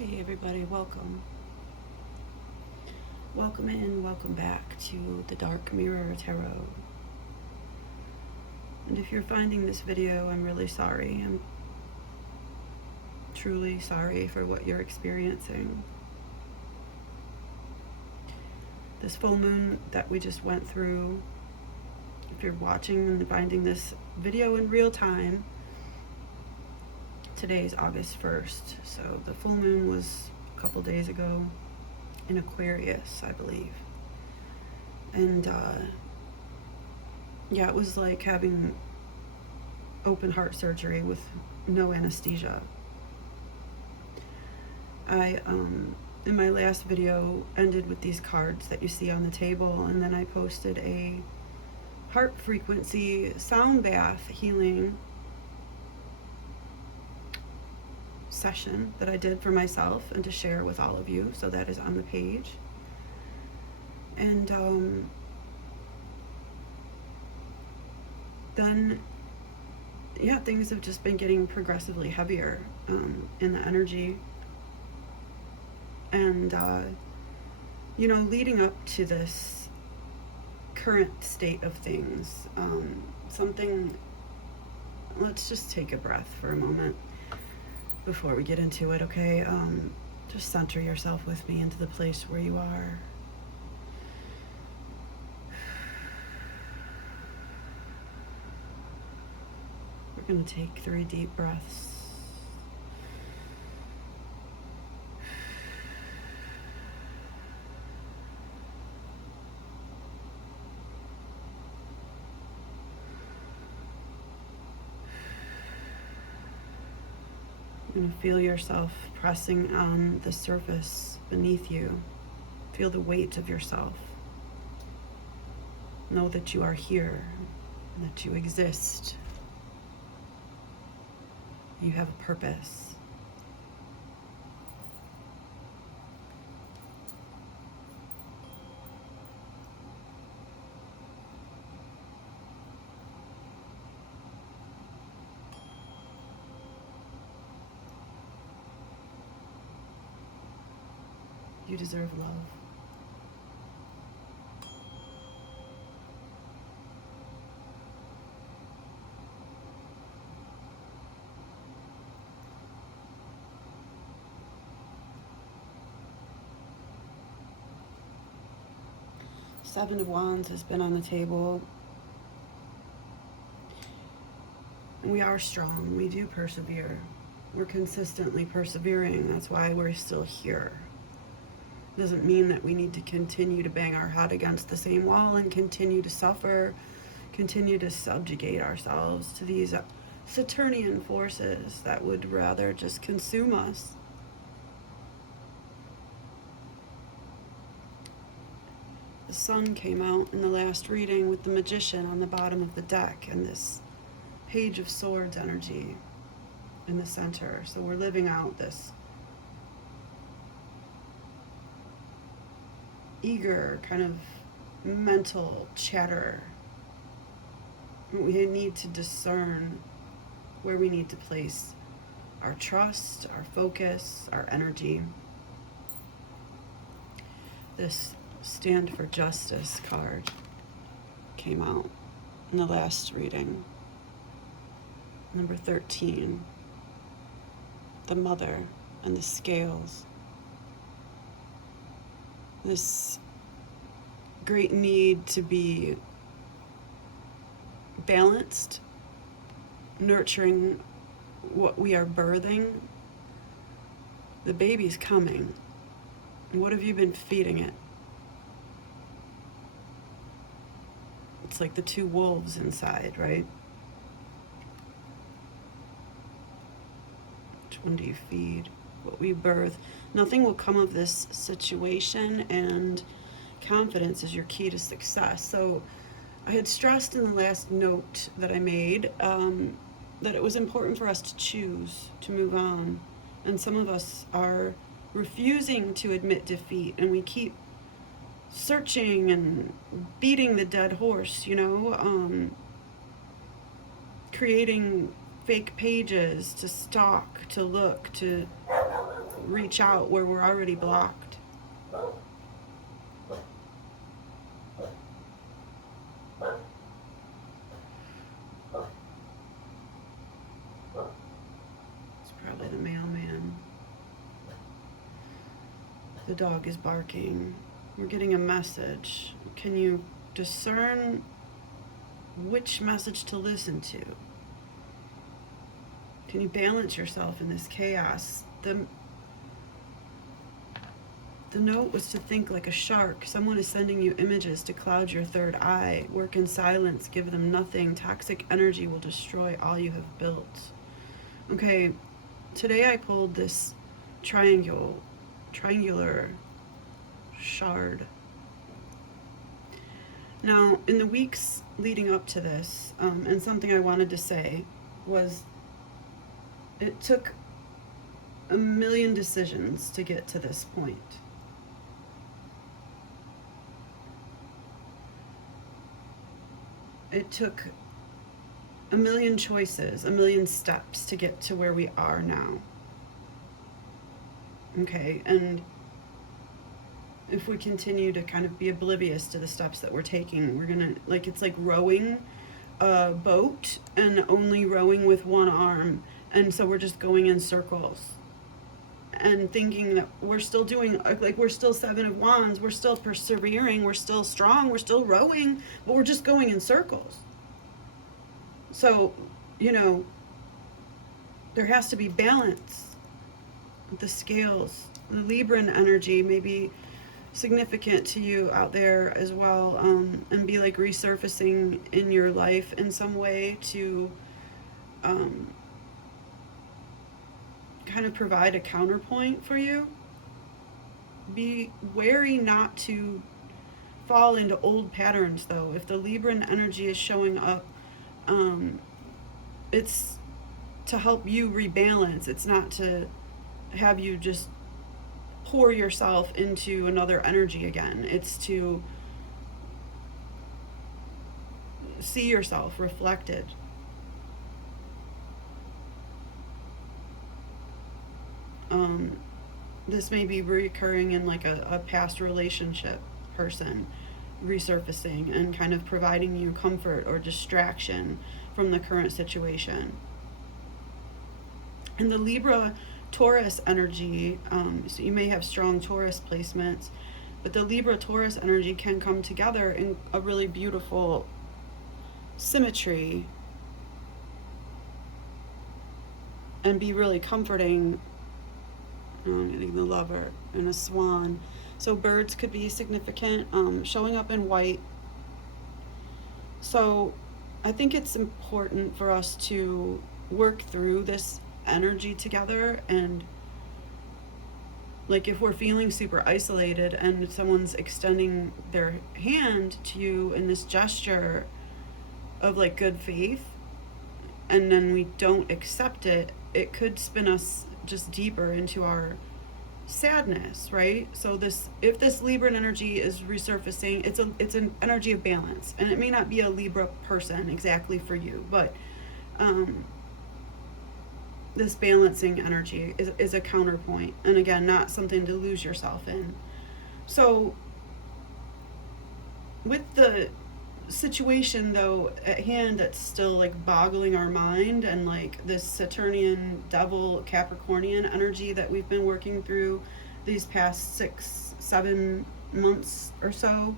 Hey everybody, welcome. Welcome in, welcome back to the Dark Mirror Tarot. And if you're finding this video, I'm really sorry. I'm truly sorry for what you're experiencing. This full moon that we just went through, if you're watching and finding this video in real time, today is August 1st, so the full moon was a couple days ago in Aquarius, I believe. And yeah, it was like having open heart surgery with no anesthesia. I in my last video ended with these cards that you see on the table, and then I posted a heart frequency sound bath healing session that I did for myself and to share with all of you, so that is on the page. And then yeah, things have just been getting progressively heavier in the energy, and you know, leading up to this current state of things, let's just take a breath for a moment before we get into it, okay? Just center yourself with me into the place where you are. We're going to take 3 deep breaths. You're going to feel yourself pressing on the surface beneath you. Feel the weight of yourself. Know that you are here, and that you exist. You have a purpose. You deserve love. Seven of Wands has been on the table. We are strong. We do persevere. We're consistently persevering. That's why we're still here. Doesn't mean that we need to continue to bang our head against the same wall and continue to suffer, continue to subjugate ourselves to these Saturnian forces that would rather just consume us. The sun came out in the last reading with the Magician on the bottom of the deck and this Page of Swords energy in the center. So we're living out this eager kind of mental chatter. We need to discern where we need to place our trust, our focus, our energy. This Stand for Justice card came out in the last reading. Number 13, the Mother and the Scales. This great need to be balanced, nurturing what we are birthing. The baby's coming. What have you been feeding it? It's like the 2 wolves inside, right? Which one do you feed? What we birth. Nothing will come of this situation, and confidence is your key to success. So I had stressed in the last note that I made that it was important for us to choose to move on. And some of us are refusing to admit defeat, and we keep searching and beating the dead horse, you know, creating fake pages to stalk, to look, to reach out where we're already blocked. It's probably the mailman. The dog is barking. We're getting a message. Can you discern which message to listen to? Can you balance yourself in this chaos? The note was to think like a shark. Someone is sending you images to cloud your third eye. Work in silence, give them nothing. Toxic energy will destroy all you have built. Okay, today I pulled this triangular shard. Now, in the weeks leading up to this, and something I wanted to say was, it took a million decisions to get to this point. It took a million choices, a million steps to get to where we are now. Okay, and if we continue to kind of be oblivious to the steps that we're taking, we're gonna, like, it's like rowing a boat and only rowing with one arm. And so we're just going in circles and thinking that we're still doing, like, we're still Seven of Wands, we're still persevering, we're still strong, we're still rowing, but we're just going in circles. So, you know, there has to be balance with the scales. The Libran energy may be significant to you out there as well, and be like resurfacing in your life in some way to kind of provide a counterpoint for you. Be wary not to fall into old patterns, though. If the Libran energy is showing up, it's to help you rebalance. It's not to have you just pour yourself into another energy again. It's to see yourself reflected. This may be recurring in like a past relationship person resurfacing and kind of providing you comfort or distraction from the current situation. And the Libra Taurus energy, so you may have strong Taurus placements, but the Libra Taurus energy can come together in a really beautiful symmetry and be really comforting. I'm getting the Lover and a Swan. So birds could be significant, showing up in white. So I think it's important for us to work through this energy together. And like, if we're feeling super isolated and someone's extending their hand to you in this gesture of like good faith, and then we don't accept it, it could spin us just deeper into our sadness, right? So if this Libran energy is resurfacing, it's an energy of balance, and it may not be a Libra person exactly for you, but this balancing energy is a counterpoint, and again, not something to lose yourself in. So with the situation though at hand that's still like boggling our mind, and like this Saturnian devil Capricornian energy that we've been working through these past 6-7 months or so,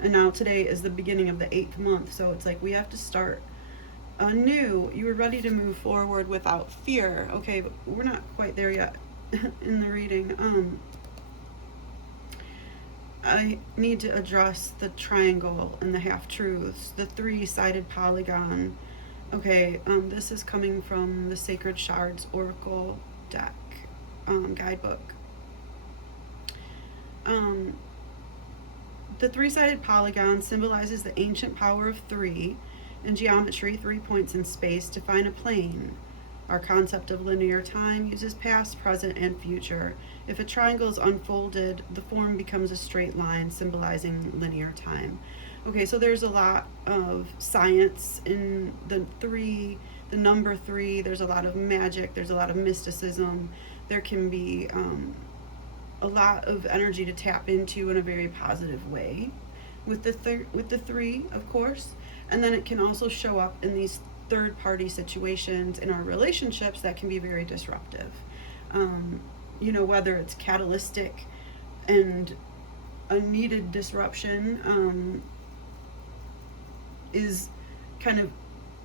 and now today is the beginning of the 8th month, so it's like we have to start anew. You were ready to move forward without fear. Okay, but we're not quite there yet in the reading. I need to address the triangle and the half-truths, the three-sided polygon. Okay, this is coming from the Sacred Shards Oracle deck guidebook. The three-sided polygon symbolizes the ancient power of three. In geometry, 3 points in space define a plane. Our concept of linear time uses past, present, and future. If a triangle is unfolded, the form becomes a straight line, symbolizing linear time. Okay, so there's a lot of science in the number three. There's a lot of magic. There's a lot of mysticism. there can be a lot of energy to tap into in a very positive way with the three, of course. And then it can also show up in these third party situations in our relationships that can be very disruptive. Whether it's catalytic and a needed disruption is kind of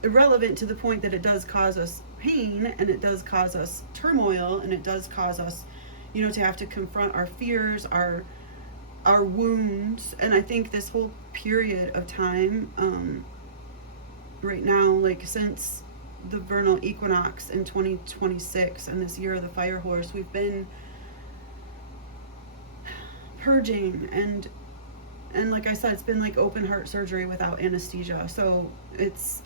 irrelevant to the point that it does cause us pain, and it does cause us turmoil, and it does cause us, to have to confront our fears, our wounds. And I think this whole period of time, right now, like since the vernal equinox in 2026 and this year of the fire horse, we've been purging, and like I said, it's been like open heart surgery without anesthesia. So it's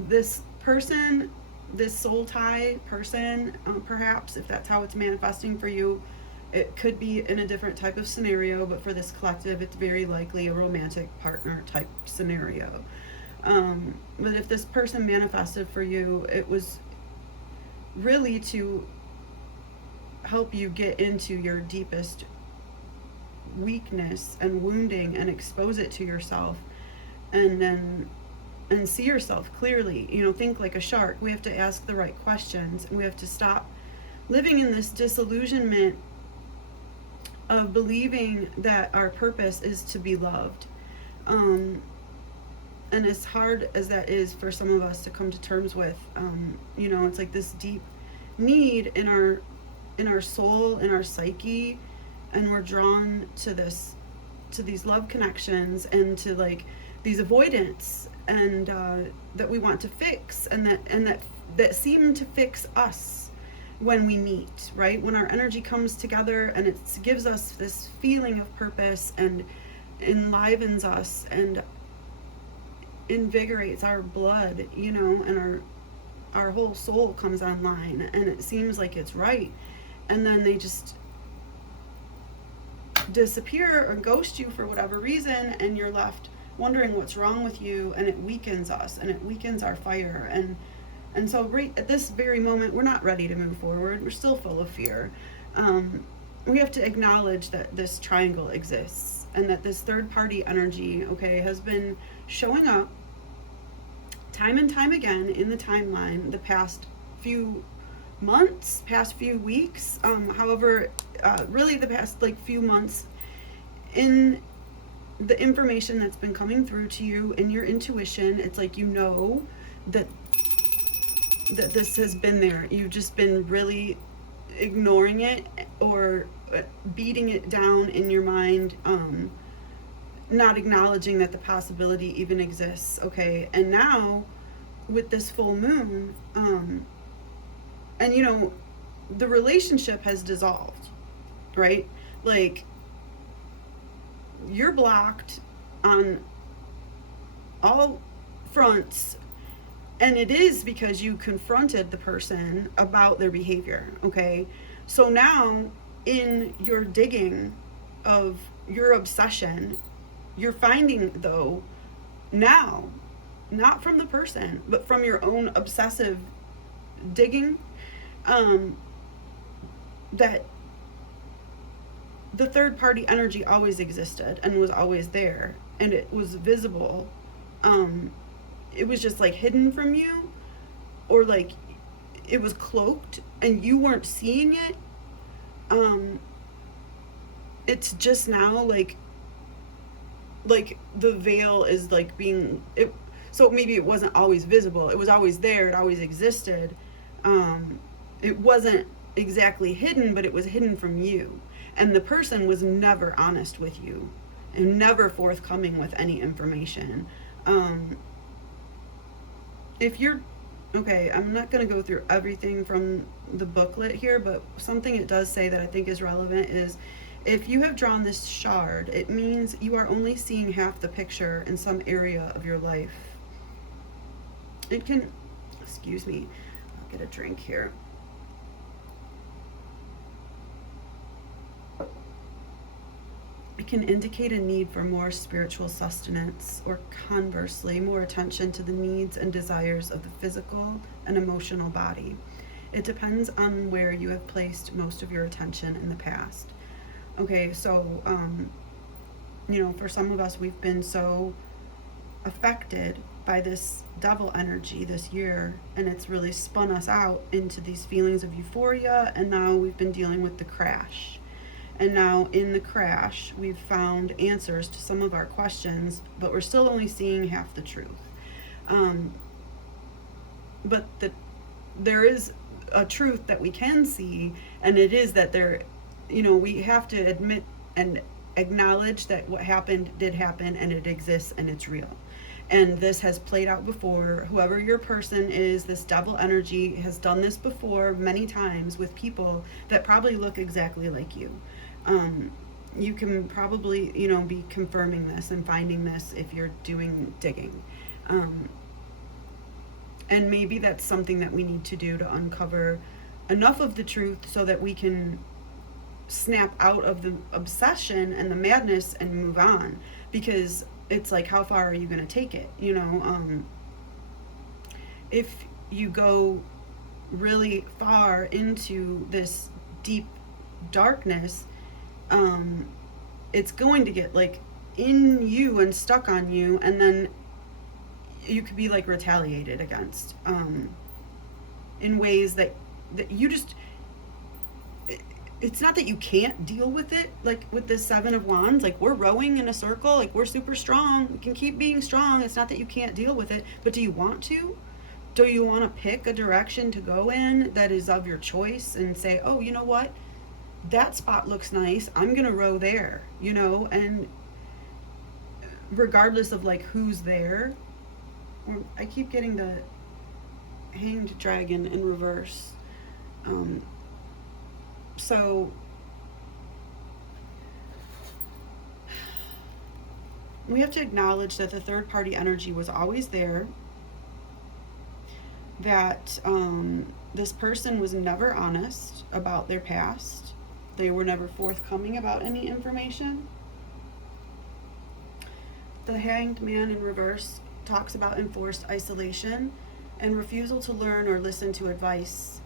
this person, this soul tie person, perhaps, if that's how it's manifesting for you. It could be in a different type of scenario, but for this collective, it's very likely a romantic partner type scenario. But if this person manifested for you, it was really to help you get into your deepest weakness and wounding and expose it to yourself, and see yourself clearly. Think like a shark. We have to ask the right questions, and we have to stop living in this disillusionment of believing that our purpose is to be loved. And as hard as that is for some of us to come to terms with, it's like this deep need in our soul, in our psyche, and we're drawn to these love connections, and to like these avoidance, and that we want to fix, and that seem to fix us when we meet, right? When our energy comes together, and it gives us this feeling of purpose, and enlivens us, and invigorates our blood, and our whole soul comes online, and it seems like it's right, and then they just disappear or ghost you for whatever reason, and you're left wondering what's wrong with you, and it weakens us, and it weakens our fire, and so right at this very moment, we're not ready to move forward. We're still full of fear. We have to acknowledge that this triangle exists, and that this third party energy, has been showing up time and time again in the timeline the past few months, past few weeks, really the past few months, in the information that's been coming through to you in your intuition. It's like that this has been there. You've just been really ignoring it, or beating it down in your mind, not acknowledging that the possibility even exists. And now with this full moon, and the relationship has dissolved, right? Like, you're blocked on all fronts, and it is because you confronted the person about their behavior. So now, in your digging of your obsession, you're finding, though, now, not from the person, but from your own obsessive digging, that the third party energy always existed and was always there, and it was visible. It was just hidden from you, or it was cloaked and you weren't seeing it. It's just now the veil is being it. So maybe it wasn't always visible. It was always there. It always existed. It wasn't exactly hidden, but it was hidden from you. And the person was never honest with you, and never forthcoming with any information. If you're, I'm not going to go through everything from the booklet here, but something it does say that I think is relevant is, if you have drawn this shard, it means you are only seeing half the picture in some area of your life. It can, excuse me, I'll get a drink here. It can indicate a need for more spiritual sustenance, or conversely, more attention to the needs and desires of the physical and emotional body. It depends on where you have placed most of your attention in the past. Okay, so, for some of us, we've been so affected by this devil energy this year, and it's really spun us out into these feelings of euphoria, and now we've been dealing with the crash. And now in the crash, we've found answers to some of our questions, but we're still only seeing half the truth. But there is a truth that we can see, and it is that we have to admit and acknowledge that what happened did happen, and it exists, and it's real. And this has played out before. Whoever your person is, this devil energy has done this before many times with people that probably look exactly like you. You can probably, be confirming this and finding this if you're doing digging. And maybe that's something that we need to do to uncover enough of the truth so that we can snap out of the obsession and the madness and move on. Because it's like, how far are you going to take it? If you go really far into this deep darkness, it's going to get like in you and stuck on you, and then you could be like retaliated against in ways that you just, it's not that you can't deal with it. Like with the 7 of Wands, like we're rowing in a circle, like we're super strong, we can keep being strong. It's not that you can't deal with it, but do you want to? Do you want to pick a direction to go in that is of your choice and say, oh, you know what, that spot looks nice, I'm gonna row there, and regardless of like who's there. I keep getting the Hanged Dragon in reverse. So we have to acknowledge that the third party energy was always there, that this person was never honest about their past. They were never forthcoming about any information. The Hanged Man in reverse talks about enforced isolation, and refusal to learn or listen to advice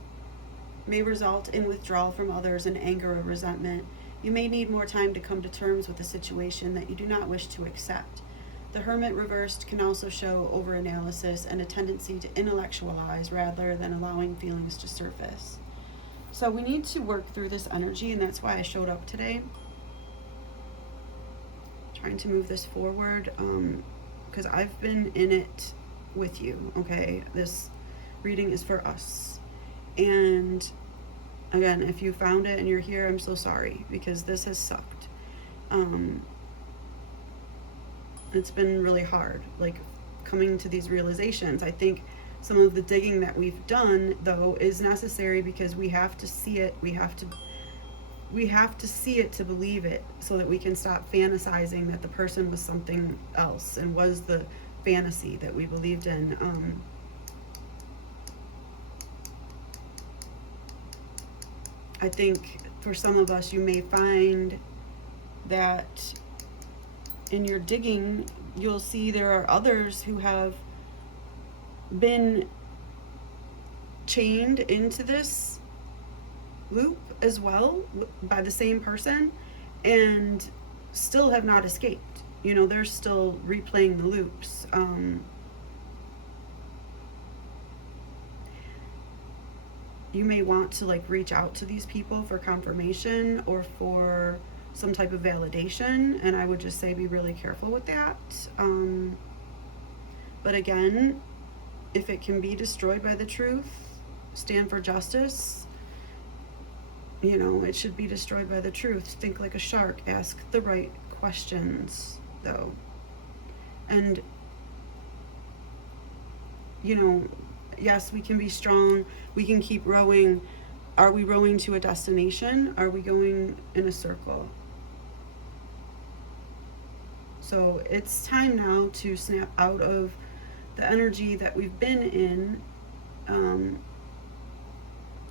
may result in withdrawal from others and anger or resentment. You may need more time to come to terms with a situation that you do not wish to accept. The Hermit reversed can also show overanalysis and a tendency to intellectualize rather than allowing feelings to surface. So we need to work through this energy, and that's why I showed up today. Trying to move this forward, because I've been in it with you, okay? This reading is for us. And again, if you found it and you're here, I'm so sorry, because this has sucked. It's been really hard, like coming to these realizations. I think some of the digging that we've done, though, is necessary because we have to see it. We have to see it to believe it, so that we can stop fantasizing that the person was something else and was the fantasy that we believed in. I think for some of us, you may find that in your digging, you'll see there are others who have been chained into this loop as well by the same person and still have not escaped. They're still replaying the loops. You may want to like reach out to these people for confirmation or for some type of validation, and I would just say be really careful with that. But again, if it can be destroyed by the truth, stand for justice. It should be destroyed by the truth. Think like a shark. Ask the right questions, though. And, yes, we can be strong. We can keep rowing. Are we rowing to a destination? Are we going in a circle? So it's time now to snap out of the energy that we've been in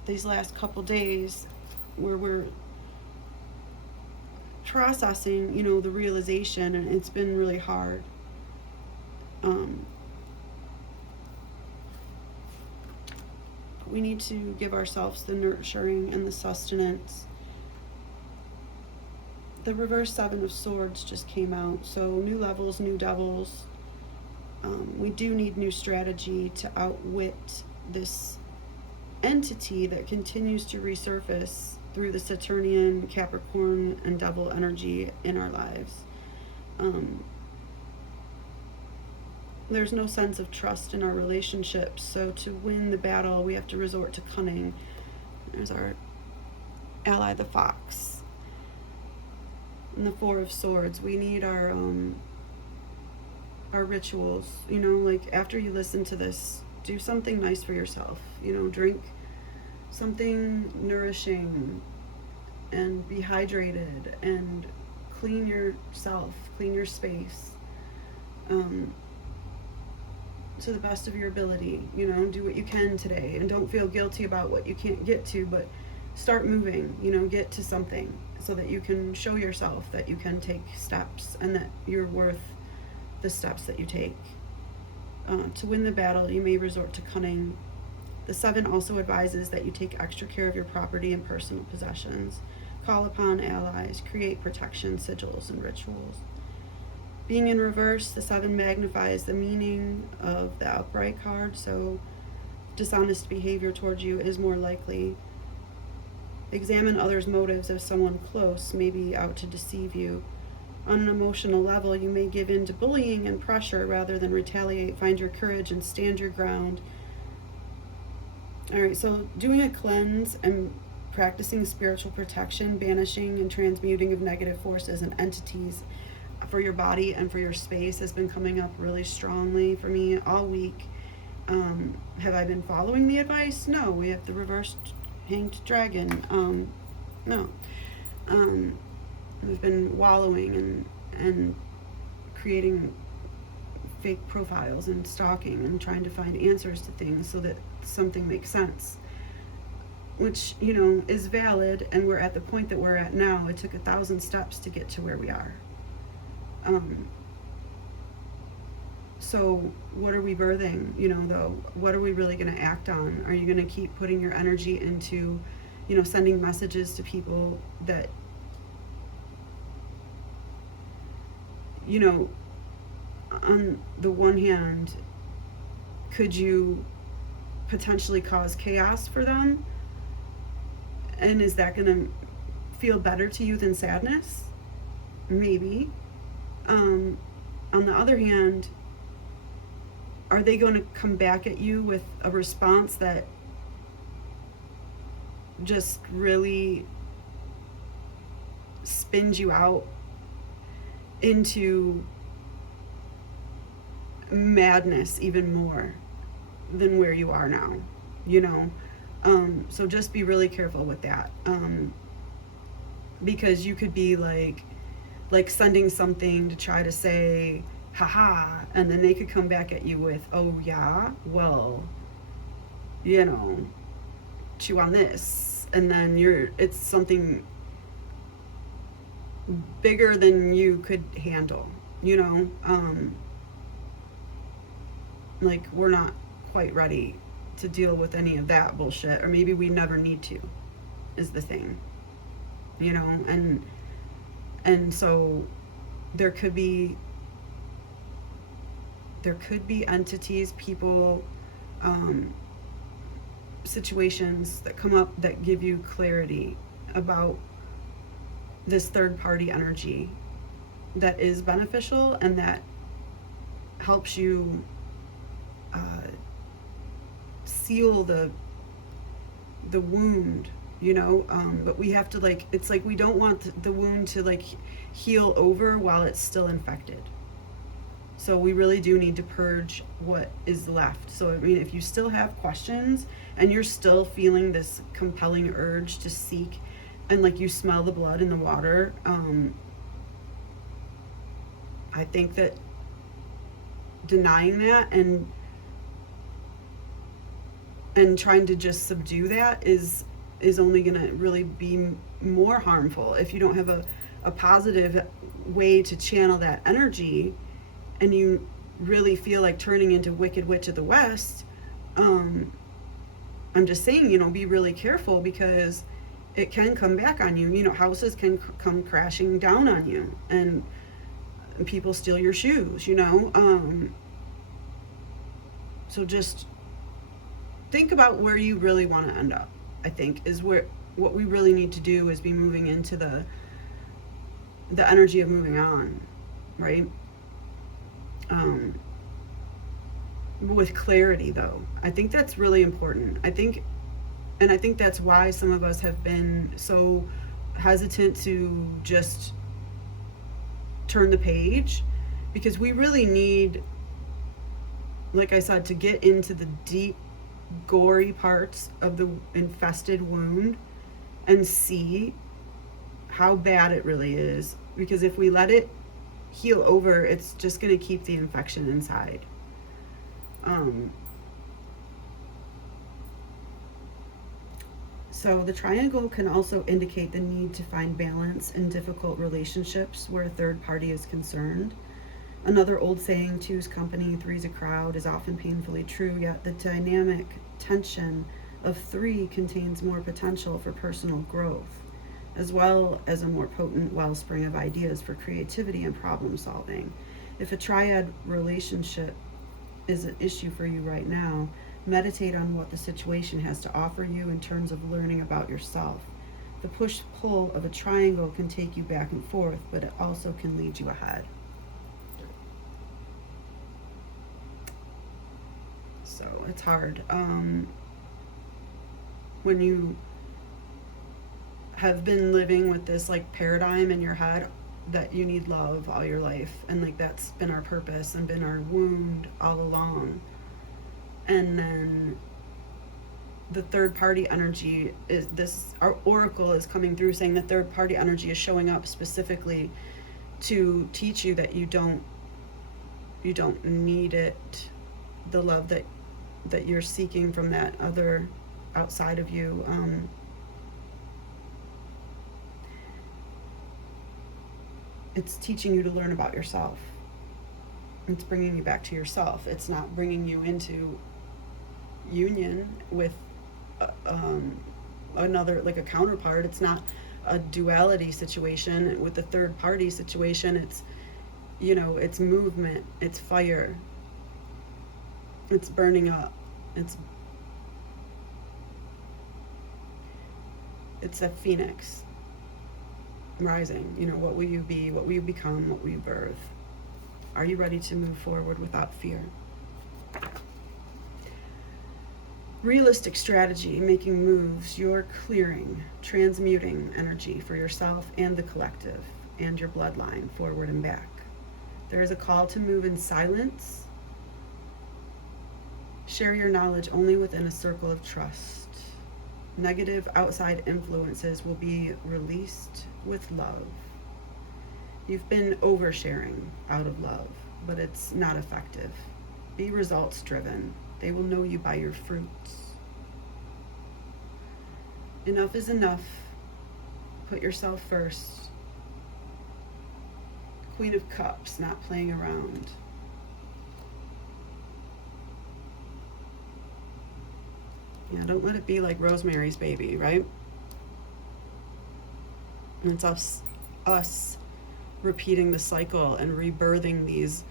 these last couple days, where we're processing, the realization, and it's been really hard. We need to give ourselves the nurturing and the sustenance. The reverse Seven of Swords just came out, so new levels, new devils. We do need new strategy to outwit this entity that continues to resurface through the Saturnian, Capricorn, and Devil energy in our lives. There's no sense of trust in our relationships, so to win the battle, we have to resort to cunning. There's our ally, the fox. And the Four of Swords. We need our rituals. You know, like after you listen to this, do something nice for yourself. You know, drink something nourishing and be hydrated and clean yourself, clean your space. To the best of your ability, you know, do what you can today, and don't feel guilty about what you can't get to, but start moving, you know, get to something so that you can show yourself that you can take steps and that you're worth the steps that you take. To win the battle, you may resort to cunning. The Seven also advises that you take extra care of your property and personal possessions, call upon allies, create protection sigils and rituals. Being in reverse, the Seven magnifies the meaning of the upright card, so dishonest behavior towards you is more likely. Examine others' motives if someone close may be out to deceive you. On an emotional level, you may give in to bullying and pressure rather than retaliate. Find your courage and stand your ground. All right, so doing a cleanse and practicing spiritual protection, banishing and transmuting of negative forces and entities for your body and for your space has been coming up really strongly for me all week. Have I been following the advice? No. We have the reversed hanged dragon. No. I've been wallowing and creating fake profiles and stalking and trying to find answers to things so that something makes sense, which, you know, is valid, and we're at the point that we're at now. It took 1,000 steps to get to where we are. So what are we birthing, you know, though? What are we really going to act on? Are you going to keep putting your energy into, you know, sending messages to people that, you know, on the one hand, could you potentially cause chaos for them? And is that going to feel better to you than sadness? Maybe. On the other hand, are they going to come back at you with a response that just really spins you out into madness even more than where you are now, you know? So just be really careful with that, because you could be like sending something to try to say, haha, and then they could come back at you with, oh yeah, well, you know, chew on this, and then it's something bigger than you could handle, you know? Like, we're not quite ready to deal with any of that bullshit, or maybe we never need to, is the thing, you know? And so there could be entities, people, situations that come up that give you clarity about this third party energy that is beneficial and that helps you seal the wound, you know, but we have to, like, it's like we don't want the wound to like heal over while it's still infected. So we really do need to purge what is left. So I mean, if you still have questions and you're still feeling this compelling urge to seek, and like you smell the blood in the water, I think that denying that and trying to just subdue that is only going to really be more harmful. If you don't have a positive way to channel that energy, and you really feel like turning into Wicked Witch of the West, I'm just saying, be really careful, because it can come back on you. Houses can come crashing down on you, and people steal your shoes. So just think about where you really want to end up. I think is where what we really need to do is be moving into the energy of moving on, right? Um, with clarity, though. I think that's really important. I think that's why some of us have been so hesitant to just turn the page, because we really need, like I said, to get into the deep, gory parts of the infested wound and see how bad it really is. Because if we let it heal over, it's just going to keep the infection inside. So the triangle can also indicate the need to find balance in difficult relationships where a third party is concerned. Another old saying, two's company, three's a crowd, is often painfully true, yet the dynamic tension of three contains more potential for personal growth, as well as a more potent wellspring of ideas for creativity and problem solving. If a triad relationship is an issue for you right now, meditate on what the situation has to offer you in terms of learning about yourself. The push-pull of a triangle can take you back and forth, but it also can lead you ahead. So it's hard. When you have been living with this like paradigm in your head that you need love all your life, and like that's been our purpose and been our wound all along, and then the third party energy is this, our oracle is coming through saying the third party energy is showing up specifically to teach you that you don't need it, the love that you're seeking from that other outside of you. It's teaching you to learn about yourself. It's bringing you back to yourself. It's not bringing you into union with another, like a counterpart. It's not a duality situation with the third party situation. It's, it's movement, it's fire, it's burning up, it's a phoenix rising. What will you be? What will you become? What will you birth? Are you ready to move forward without fear? Realistic strategy, making moves, you're clearing, transmuting energy for yourself and the collective and your bloodline forward and back. There is a call to move in silence. Share your knowledge only within a circle of trust. Negative outside influences will be released with love. You've been oversharing out of love, but it's not effective. Be results driven. They will know you by your fruits. Enough is enough. Put yourself first. Queen of Cups, not playing around. Yeah, don't let it be like Rosemary's Baby, right? And it's us repeating the cycle and rebirthing these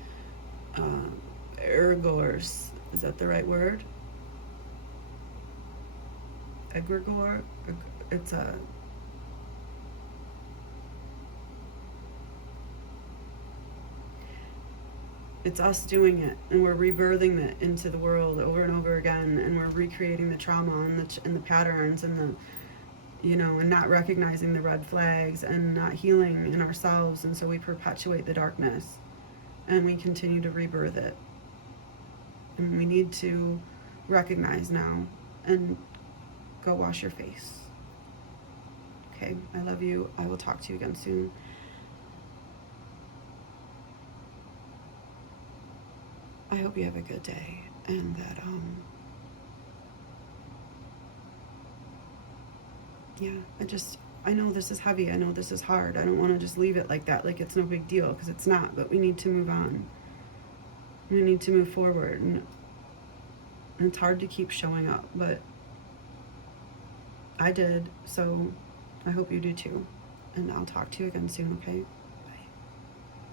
egregores. Is that the right word? Egregore? It's a... It's us doing it, and we're rebirthing it into the world over and over again, and we're recreating the trauma and the patterns and and not recognizing the red flags and not healing in ourselves, and so we perpetuate the darkness, and we continue to rebirth it. And we need to recognize now and go wash your face. Okay, I love you. I will talk to you again soon. I hope you have a good day, and that I know this is heavy. I know this is hard. I don't want to just leave it like that, like it's no big deal, because it's not, but we need to move on. We need to move forward, and it's hard to keep showing up, but I did. So I hope you do too. And I'll talk to you again soon, okay?